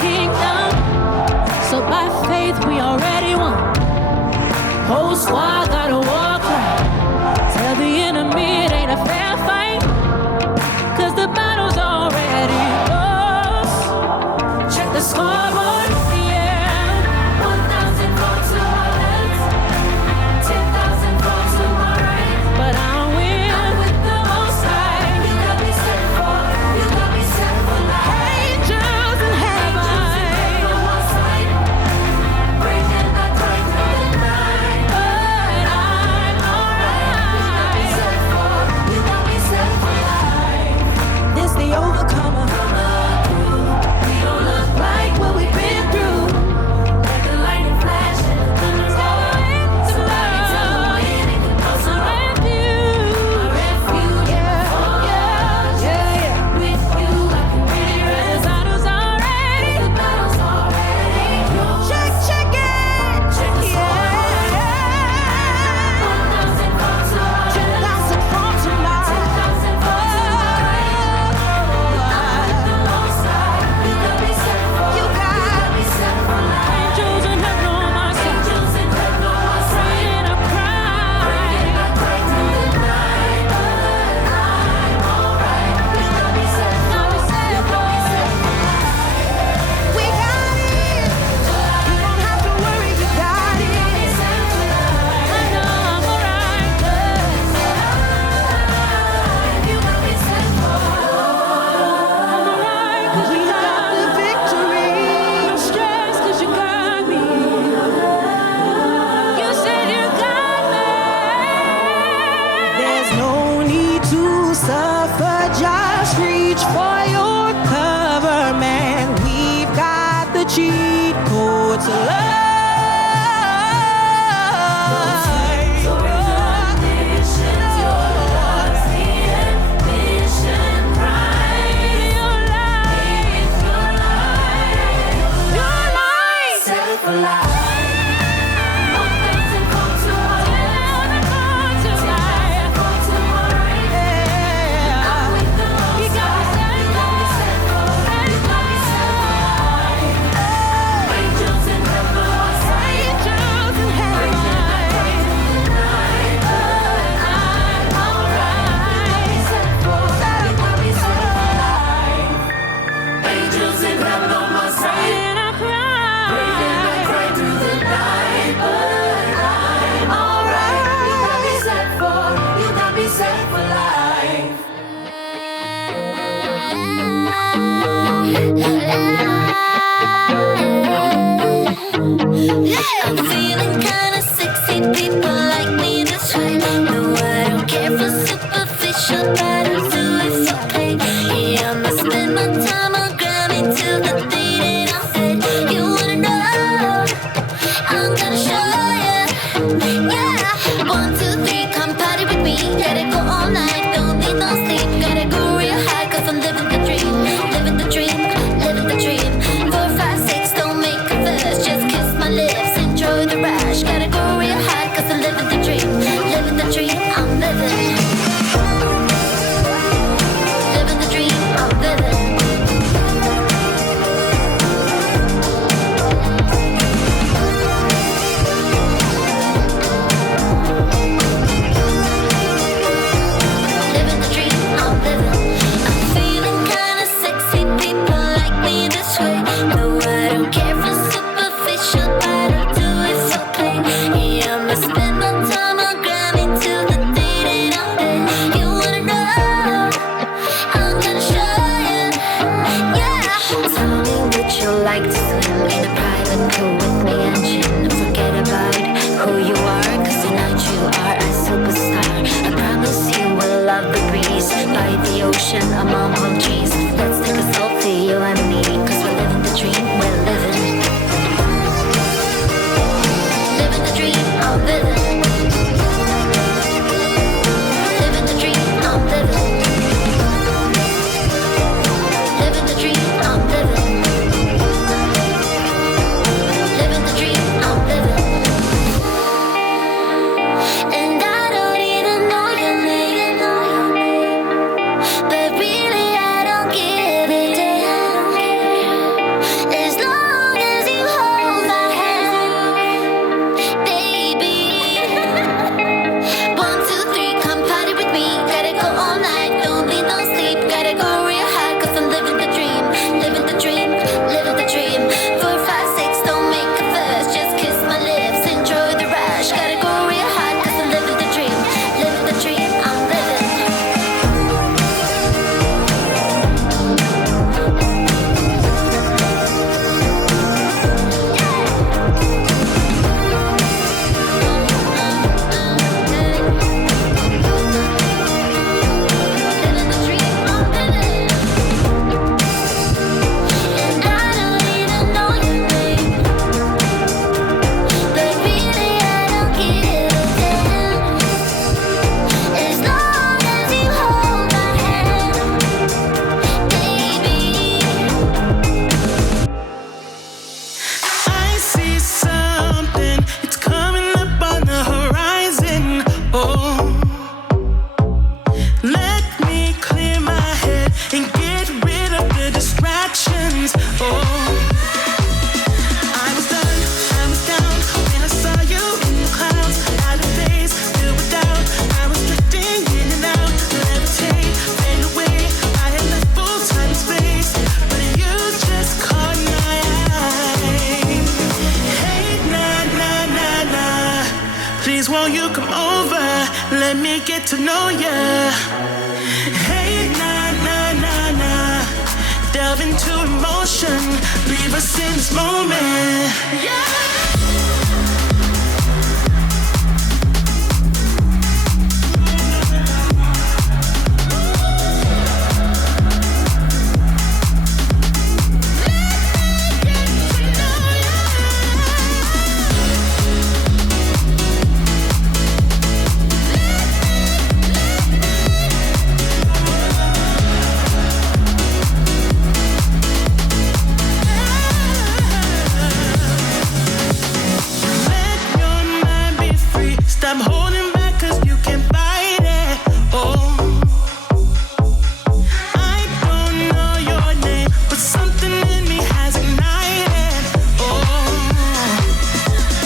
kingdom. So by faith we already won. Whole squad got a war cry. Tell the enemy it ain't a fair fight, 'cause the battle's already lost. Check the scoreboard, yeah. 1,000 fall to our left, 10,000 fall to my right. But I'm with the Most High. You got me set for, you got me set for life. Angels in heaven, angels on one side, breaking the day through the night. But I'm alright. You got me set for, you got me set for life. This the overcomer. We don't look like what we've been through. Let the lightning flash and the thunder roll. Somebody tell them when it could go so wrong. My refuge, yeah. With you, I can really rest. The battle's already. Check it. Check the scoreboard. 1,000 fall to our left, 10,000 fall to my right. 10,000 fall to my right. I'm with the Most High. You got me set for, you got me set for life. Angels in heaven on my side. Angels in heaven on my side. And I cry. Breaking the day through the night. But I'm alright. You got me set for, you got me set for life. We got it. You don't have to worry, you got it. You got me set for life. I know I'm alright. You got me set for life. I'm alright 'cause we got the victory. No stress 'cause you got me. You said you got me. There's no need to suffer, just reach for your cover, man. We've got the cheat code to love. Set for life. 1,000 fall to our left, 10,000 fall to my right. I'm with the Most High. You got me set for, you got me set for life. Angels in heaven on my side. Angels in heaven. Breaking the day through the night. But I'm alright. You got me set for, you got me set for life. Angels in heaven on my side. And I cry. Breaking the day through the night. But I'm alright. You got me set for, you got me set for life. I'm feeling kinda sexy, people like me this way. No, I don't care for superficial, but I'll do it for play. Yeah, I'ma spend my time on Grammy till the day that I'm dead. You wanna know? I'm gonna show ya. Yeah, 1, 2, 3, come party with me. Gotta go all night, don't need no sleep. Gotta go real high 'cause I'm living the dream, living the dream, living the dream. 4, 5, 6, don't make a fuss, just kiss my lips, enjoy the rush. Gotta go real high 'cause I'm living the dream, living the dream. I'm living, living the dream. I'm living. Living the dream, I'm living. I'm feeling kinda sexy, people like me this way. No, I don't care for superficial, but I'll do it for play. Yeah, I'ma spend my time on Grammy till the day that I'm dead. You wanna know? I'm gonna show ya. Yeah, tell me would you like to swim in a private pool with me and Jim? Forget about who you are, 'cause tonight you are a superstar. I promise you will love the breeze by the ocean among palm trees. Let's take a selfie, you and me, 'cause we're living the dream, we're living. Living the dream, I'm living. Living the dream, I'm living. Living the dream, I'm living. Living the dream, I'm living. And I don't even know your name, but really I don't give a damn. won't you come over? Let me get to know ya. Hey, nah, nah, nah, nah. Delve into emotion. Leave us in this moment. Yeah. I'm holding back cause you can fight it. Oh, I don't know your name, but something in me has ignited. Oh,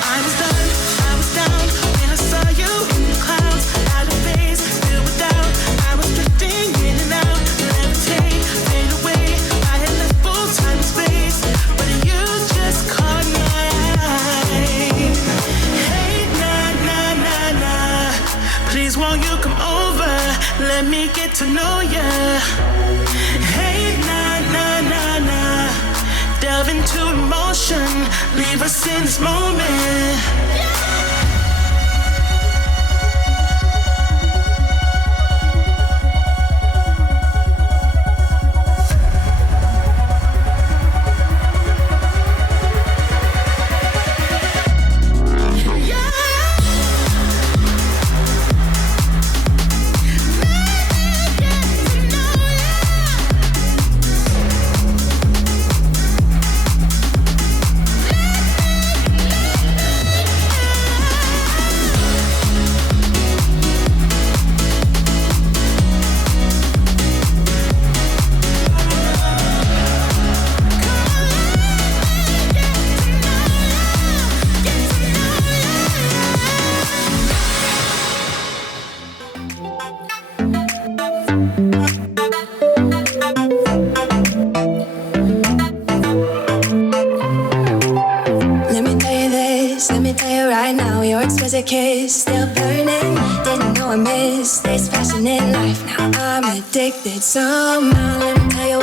I was down when I saw you in the clouds. Out of phase, filled with doubt. I was drifting in and out, levitate, fade away. I had left both time and space, but you just caught my eye. Hey, please won't you come over? Let me get to know ya. Hey, nah, nah, nah, nah. Delve into emotion. Leave us in this moment. Kiss still burning, didn't know I missed this passion in life. Now I'm addicted somehow. Let me tell you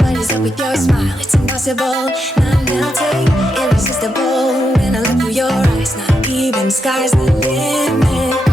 what is up with your smile? It's impossible, not melting, irresistible. When I look through your eyes, not even sky's the limit.